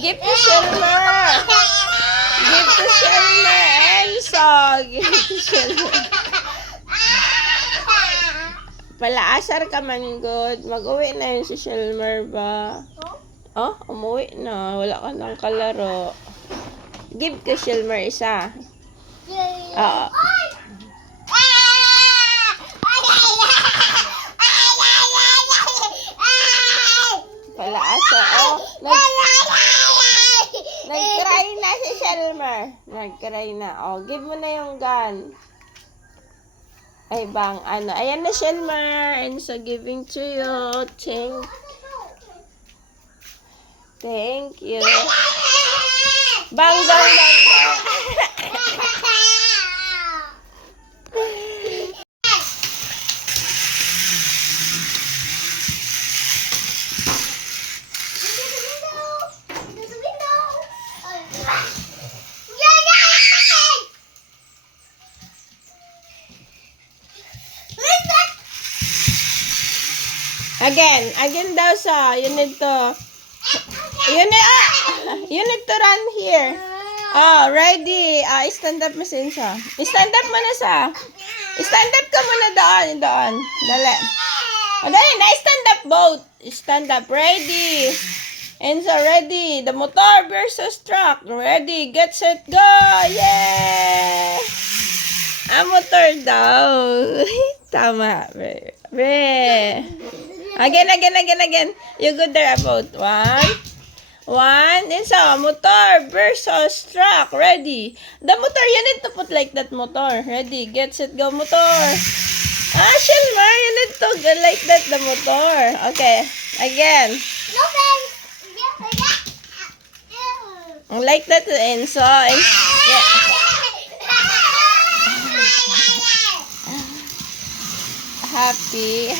Give to Shelmer. Give to Shelmer. Enzo. Give to Shelmer. Palaasar ka man, good. Mag-uwi na yun si Shelmer ba? Oh, umuwi na. Wala ka nang kalaro. Give to Shelmer isa. Oo. Palaasar. Oh, nag-cry na si Shelmer. Nag-cry na. Oh, give mo na yung gun. Ay, bang, ano. Ayan na, Shelmer. And so, giving to you. Thank you. Bang, bang, bang, bang. Again daw sa, you need to run here. Oh, ready. Stand up mo siya. Stand up mo na sa. Stand up ka muna doon. Dali. Dali, stand up both. Stand up, ready. Enzo, ready. The motor versus truck. Ready, get set, go. Yeah! Motor daw. Tama. Again. You go there about. One. Enzo, motor versus truck. Ready. The motor, you need to put like that motor. Ready, get set, go, motor. Shelmer, you need to go like that, the motor. Okay, again. Like that, Enzo. Yeah. Happy.